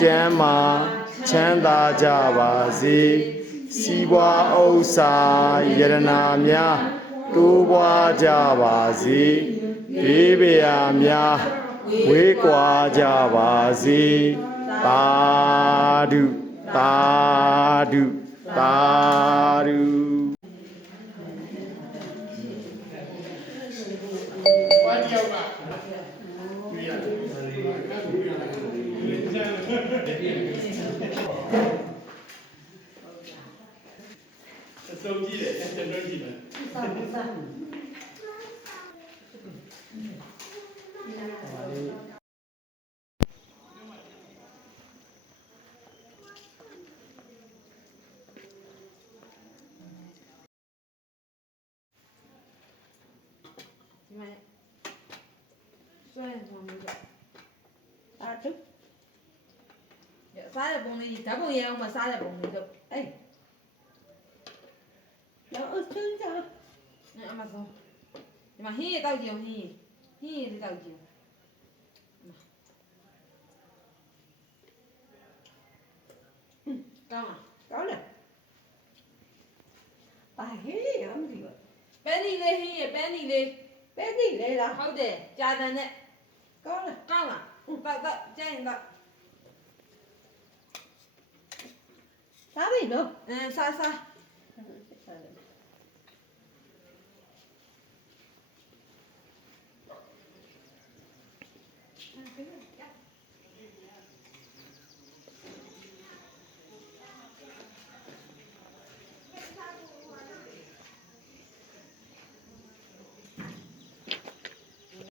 ကျမ်းမာချမ်းသာကြပါစေစီးပွားဥစ္စာယရနာများတိုးပွားကြပါစေဘေးပရာများဝေးကွာကြပါစေသာဓုသာဓုသာဓု收机的，真正机的。ဒီမှာဆွဲပုံလေးကြအားထုတ်စားတဲ့ပုံလေးဓာတ်ပုံရအောင်မစားတဲ့ပုံလေးတော့အေးတော့အချမ်းကြအမဆုံးဒီမှာဟင်းရတောက်ကြည့်အောင်ဟင်းရတောက်ကြည့်ကောင်းလားဘာဟင်းရမသိဘူးပဲနီလေးဟင်းရပဲနီလေးပဲနီလေးလားဟုတ်တယ်ကြာတန်နဲ့ကောင်းလားတော့ကျရင်တော့စားပြီလို့စား Okay.